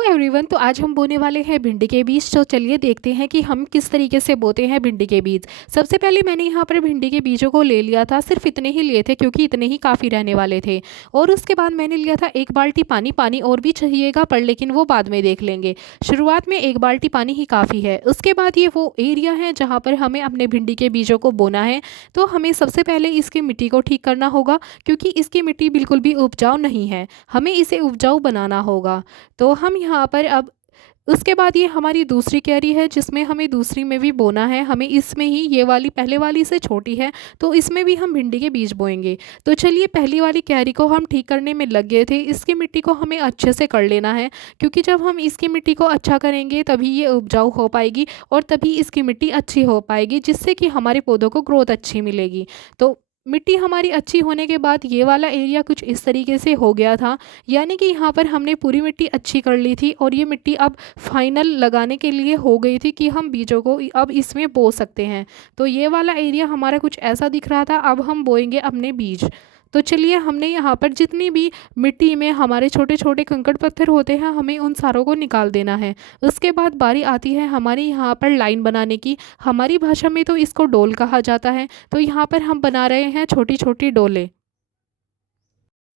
Hello everyone. तो आज हम बोने वाले हैं भिंडी के बीज। तो चलिए देखते हैं कि हम किस तरीके से बोते हैं भिंडी के बीज। सबसे पहले मैंने यहाँ पर भिंडी के बीजों को ले लिया था, सिर्फ इतने ही लिए थे क्योंकि इतने ही काफ़ी रहने वाले थे। और उसके बाद मैंने लिया था 1 बाल्टी पानी। पानी और भी चाहिएगा पर लेकिन वो बाद में देख लेंगे, शुरुआत में 1 बाल्टी पानी ही काफ़ी है। उसके बाद ये वो एरिया है जहाँ पर हमें अपने भिंडी के बीजों को बोना है। तो हमें सबसे पहले इसकी मिट्टी को ठीक करना होगा क्योंकि इसकी मिट्टी बिल्कुल भी उपजाऊ नहीं है, हमें इसे उपजाऊ बनाना होगा। तो हम यहाँ पर अब उसके बाद ये हमारी दूसरी क्यारी है जिसमें हमें दूसरी में भी बोना है। हमें इसमें ही ये वाली पहले वाली से छोटी है तो इसमें भी हम भिंडी के बीज बोएंगे। तो चलिए पहली वाली क्यारी को हम ठीक करने में लग गए थे। इसकी मिट्टी को हमें अच्छे से कर लेना है क्योंकि जब हम इसकी मिट्टी को अच्छा करेंगे तभी ये उपजाऊ हो पाएगी और तभी इसकी मिट्टी अच्छी हो पाएगी जिससे कि हमारे पौधों को ग्रोथ अच्छी मिलेगी। तो मिट्टी हमारी अच्छी होने के बाद ये वाला एरिया कुछ इस तरीके से हो गया था, यानी कि यहाँ पर हमने पूरी मिट्टी अच्छी कर ली थी और ये मिट्टी अब फाइनल लगाने के लिए हो गई थी कि हम बीजों को अब इसमें बो सकते हैं। तो ये वाला एरिया हमारा कुछ ऐसा दिख रहा था। अब हम बोएंगे अपने बीज। तो चलिए हमने यहाँ पर जितनी भी मिट्टी में हमारे छोटे छोटे कंकड़ पत्थर होते हैं हमें उन सारों को निकाल देना है। उसके बाद बारी आती है हमारी यहाँ पर लाइन बनाने की। हमारी भाषा में तो इसको डोल कहा जाता है। तो यहाँ पर हम बना रहे हैं छोटी छोटी डोलें,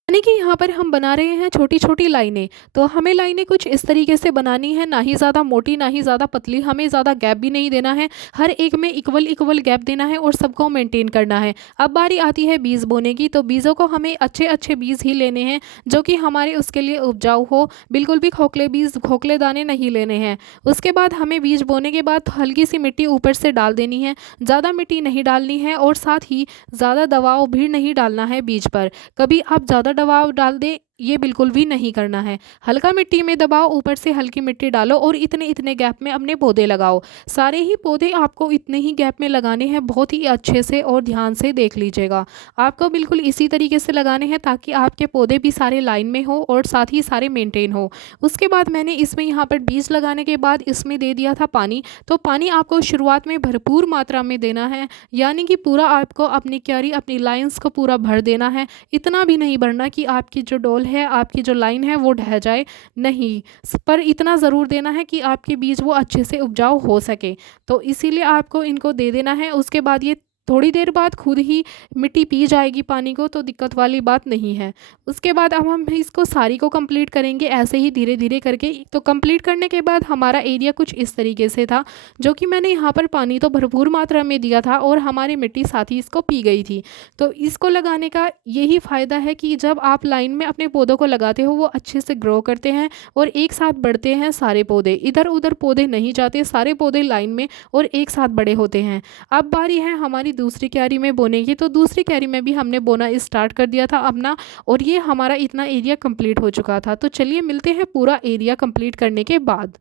यानी कि यहाँ पर हम बना रहे हैं छोटी छोटी लाइनें। तो हमें लाइनें कुछ इस तरीके से बनानी है, ना ही ज़्यादा मोटी ना ही ज़्यादा पतली, हमें ज़्यादा गैप भी नहीं देना है, हर एक में इक्वल इक्वल गैप देना है और सबको मेंटेन करना है। अब बारी आती है बीज बोने की। तो बीजों को हमें अच्छे अच्छे बीज ही लेने हैं जो कि हमारे उसके लिए उपजाऊ हो। बिल्कुल भी खोखले बीज खोखले दाने नहीं लेने हैं। उसके बाद हमें बीज बोने के बाद हल्की सी मिट्टी ऊपर से डाल देनी है, ज़्यादा मिट्टी नहीं डालनी है और साथ ही ज़्यादा दबाव भी नहीं डालना है बीज पर। कभी आप ज़्यादा दबाव डाल दें ये बिल्कुल भी नहीं करना है। हल्का मिट्टी में दबाओ, ऊपर से हल्की मिट्टी डालो और इतने इतने गैप में अपने पौधे लगाओ। सारे ही पौधे आपको इतने ही गैप में लगाने हैं, बहुत ही अच्छे से और ध्यान से देख लीजिएगा। आपको बिल्कुल इसी तरीके से लगाने हैं ताकि आपके पौधे भी सारे लाइन में हो और साथ ही सारे मेंटेन हो। उसके बाद मैंने इसमें यहाँ पर बीज लगाने के बाद इसमें दे दिया था पानी। तो पानी आपको शुरुआत में भरपूर मात्रा में देना है, यानी कि पूरा आपको अपनी क्यारी अपनी लाइन्स को पूरा भर देना है। इतना भी नहीं भरना कि आपकी जो डोल है आपकी जो लाइन है वो ढह जाए, नहीं, पर इतना ज़रूर देना है कि आपके बीज वो अच्छे से उपजाऊ हो सके। तो इसीलिए आपको इनको दे देना है। उसके बाद ये थोड़ी देर बाद खुद ही मिट्टी पी जाएगी पानी को, तो दिक्कत वाली बात नहीं है। उसके बाद अब हम इसको सारी को कंप्लीट करेंगे ऐसे ही धीरे धीरे करके। तो कंप्लीट करने के बाद हमारा एरिया कुछ इस तरीके से था, जो कि मैंने यहाँ पर पानी तो भरपूर मात्रा में दिया था और हमारी मिट्टी साथ ही इसको पी गई थी। तो इसको लगाने का यही फ़ायदा है कि जब आप लाइन में अपने पौधों को लगाते हो वो अच्छे से ग्रो करते हैं और एक साथ बढ़ते हैं। सारे पौधे इधर उधर पौधे नहीं जाते, सारे पौधे लाइन में और एक साथ बड़े होते हैं। अब बारी है हमारी दूसरी क्यारी में बोने की। तो दूसरी क्यारी में भी हमने बोना स्टार्ट कर दिया था अपना, और ये हमारा इतना एरिया कंप्लीट हो चुका था। तो चलिए मिलते हैं पूरा एरिया कंप्लीट करने के बाद।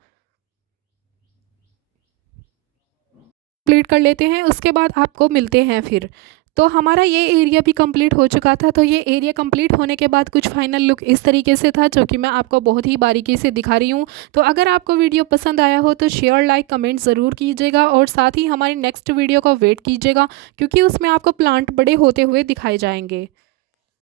कंप्लीट कर लेते हैं, उसके बाद आपको मिलते हैं फिर। तो हमारा ये एरिया भी कंप्लीट हो चुका था। तो ये एरिया कंप्लीट होने के बाद कुछ फाइनल लुक इस तरीके से था, जो कि मैं आपको बहुत ही बारीकी से दिखा रही हूँ। तो अगर आपको वीडियो पसंद आया हो तो शेयर लाइक कमेंट ज़रूर कीजिएगा और साथ ही हमारी नेक्स्ट वीडियो का वेट कीजिएगा क्योंकि उसमें आपको प्लांट बड़े होते हुए दिखाए जाएंगे।